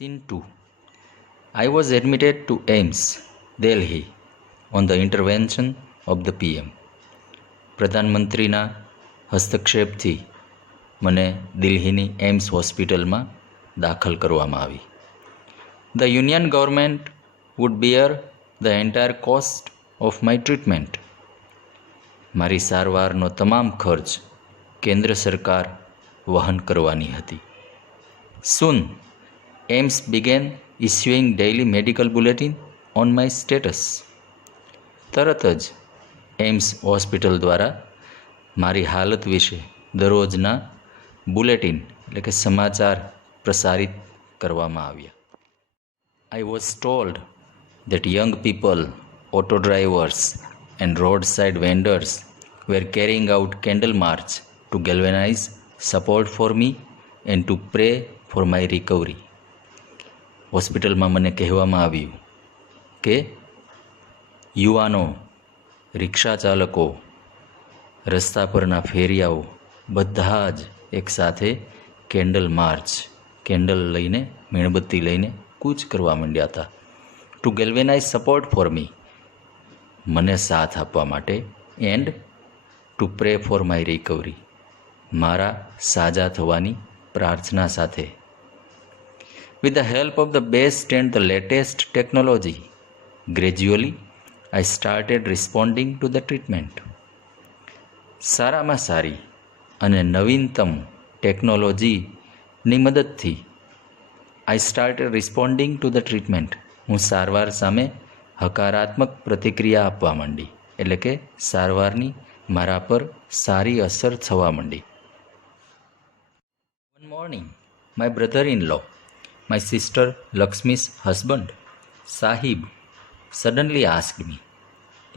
Scene 2. I was admitted to AIMS, Delhi, on the intervention of the PM. પ્રધાનમંત્રીના હસ્તક્ષેપથી મને દિલ્હીની AIIMS હોસ્પિટલમાં દાખલ કરવામાં આવી. The Union government would bear the entire cost of my treatment. મારી સારવારનો તમામ ખર્ચ કેન્દ્ર સરકાર વહન કરવાની હતી. Soon, AIMS began issuing daily medical bulletin on my status. તરત જ એમ્સ હોસ્પિટલ દ્વારા મારી હાલત વિશે દરરોજના બુલેટિન એટલે કે સમાચાર પ્રસારિત કરવામાં આવ્યા. I was told that young people, auto drivers and roadside vendors were carrying out candle march to galvanize support for me and to pray for my recovery. હોસ્પિટલમાં મને કહેવામાં આવ્યું કે યુવાનો, રિક્ષા ચાલકો, રસ્તા પરના ફેરિયાઓ બધા જ એકસાથે કેન્ડલ લઈને, મીણબત્તી લઈને કૂચ કરવા માંડ્યા હતા. To galvanize support for me, મને સાથ આપવા માટે, and to pray for my recovery, મારા સાજા થવાની પ્રાર્થના સાથે. With the help of the best and the latest technology, gradually I started responding to the treatment. સારામાં સારી અને નવીનતમ ટેકનોલોજીની મદદથી I started responding to the treatment. હું સારવાર સામે હકારાત્મક પ્રતિક્રિયા આપવા માંડી, એટલે કે સારવારની મારા પર સારી અસર થવા માંડી. One morning, my brother-in-law, my sister Lakshmi's husband, Sahib, suddenly asked me,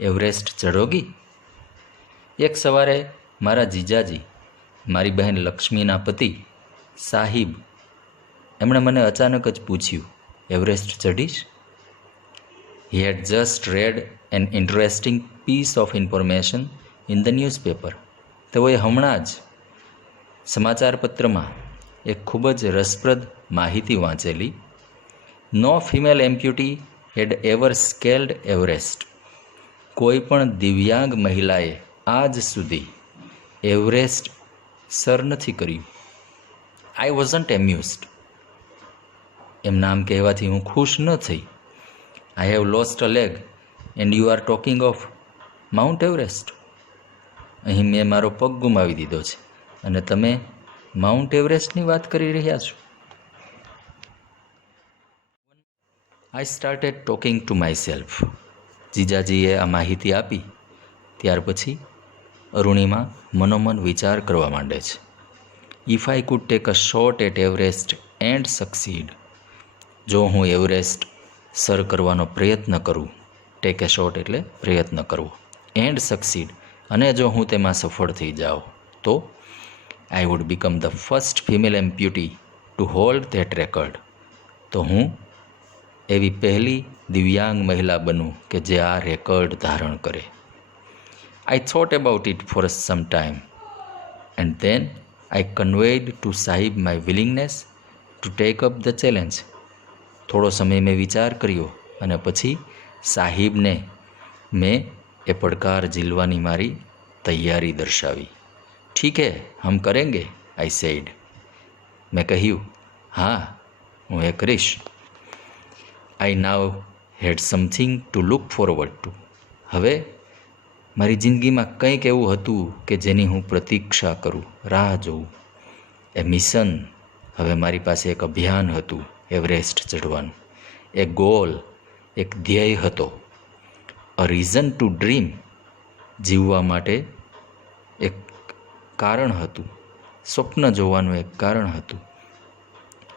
"Everest ચઢોગી?" એક સવારે મારા જીજાજી, મારી બહેન લક્ષ્મીના પતિ સાહિબ, એમણે મને અચાનક જ પૂછ્યું, Everest ચઢીશ? He had just read an interesting piece of information in the newspaper. તેઓએ હમણાં જ સમાચારપત્રમાં એક ખૂબ જ રસપ્રદ માહિતી વાંચેલી. નો ફિમેલ એમ્પ્યુટી હેડ એવર સ્કેલ્ડ એવરેસ્ટ. કોઈ પણ દિવ્યાંગ મહિલાએ આજ સુધી એવરેસ્ટ સર નથી કર્યું. I wasn't amused. એમના આમ કહેવાથી હું ખુશ ન થઈ. I have lost a leg and you are talking of Mount Everest. અહીં મેં મારો પગ ગુમાવી દીધો છે અને તમે માઉન્ટ એવરેસ્ટની વાત કરી રહ્યા છો. I started talking to myself. જીજાજીએ આ માહિતી આપી ત્યાર પછી અરુણિમા મનોમન વિચાર કરવા માંડે છે. If I could take a shot at Everest and succeed. જો હું એવરેસ્ટ સર કરવાનો પ્રયત્ન કરું, ટેક એ શોટ એટલે પ્રયત્ન કરવો, એન્ડ સક્સીડ, અને જો હું તેમાં સફળ થઈ જાઉં તો I would become the first female amputee to hold that record. તો હું એવી પહેલી દિવ્યાંગ મહિલા બનું કે જે આ રેકર્ડ ધારણ કરે. I thought about it for some time and then I conveyed to Sahib my willingness to take up the challenge. થોડો સમય મેં વિચાર કર્યો અને પછી સાહિબને મેં એ પડકાર ઝીલવાની મારી તૈયારી દર્શાવી. ઠીક હે, હમ કરેંગે, આઈ સેડ. મેં કહ્યું, હા, હું એ કરીશ. I now had something to look forward to. હવે મારી જિંદગીમાં કંઈક એવું હતું કે જેની હું પ્રતીક્ષા કરું, રાહ જોઉં. એ મિશન. હવે મારી પાસે એક અભિયાન હતું એવરેસ્ટ ચઢવાનું. એક ગોલ, એક ધ્યેય હતો. અ રીઝન ટુ ડ્રીમ. જીવવા માટે એક કારણ હતું, સ્વપ્ન જોવાનું એક કારણ હતું.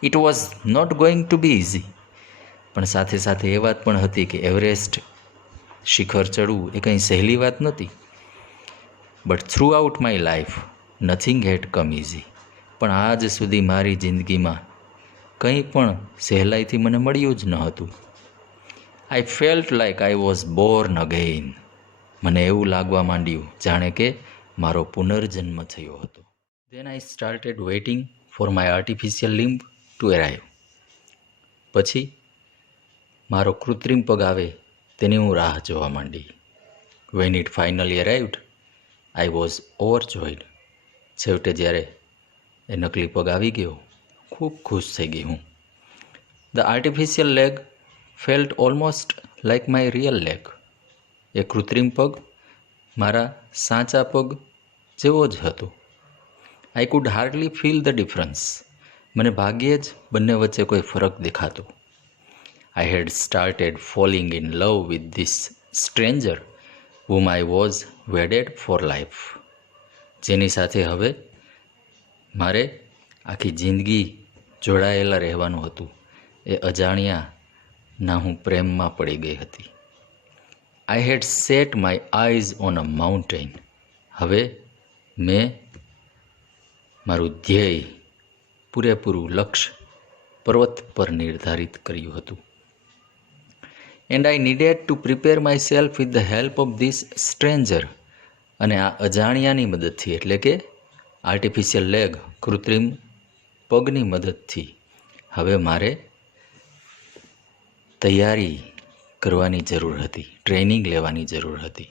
It was not going to be easy. પણ સાથે સાથે એ વાત પણ હતી કે એવરેસ્ટ શિખર ચડવું એ કંઈ સહેલી વાત નહોતી. But throughout my life nothing had come easy. પણ આજ સુધી મારી જિંદગીમાં કંઈ પણ સહેલાઈથી મને મળ્યું જ ન હતું. આઈ felt like I was Born again. મને એવું લાગવા માંડ્યું જાણે કે મારો પુનર્જન્મ થયો હતો. Then I started waiting for my artificial limb to arrive. પછી મારો કૃત્રિમ પગ આવે તેની હું રાહ જોવા માંડી. When it finally arrived I was overjoyed. છેવટે જ્યારે એ નકલી પગ આવી ગયો, ખૂબ ખુશ થઈ ગઈ હું. The artificial leg felt almost like my real leg. એ કૃત્રિમ પગ મારા સાચા પગ જેવો જ હતો. I could hardly feel the difference. મને ભાગ્યે જ બંને વચ્ચે કોઈ ફરક દેખાતો. I had started falling in love with this stranger whom I was wedded for life. જેની સાથે હવે મારે આખી જિંદગી જોડાયેલા રહેવાનું હતું, એ અજાણ્યાના હું પ્રેમમાં પડી ગઈ હતી. I had set my eyes on a mountain. હવે મેં મારું ધ્યેય, પૂરેપૂરું લક્ષ્ય પર્વત પર નિર્ધારિત કર્યું હતું. And I needed to prepare my self with the help of this stranger. અને આ અજાણ્યાની મદદથી, એટલે કે આર્ટિફિશિયલ લેગ, કૃત્રિમ પગની મદદથી હવે મારે તૈયારી કરવાની જરૂર હતી, ટ્રેનિંગ લેવાની જરૂર હતી.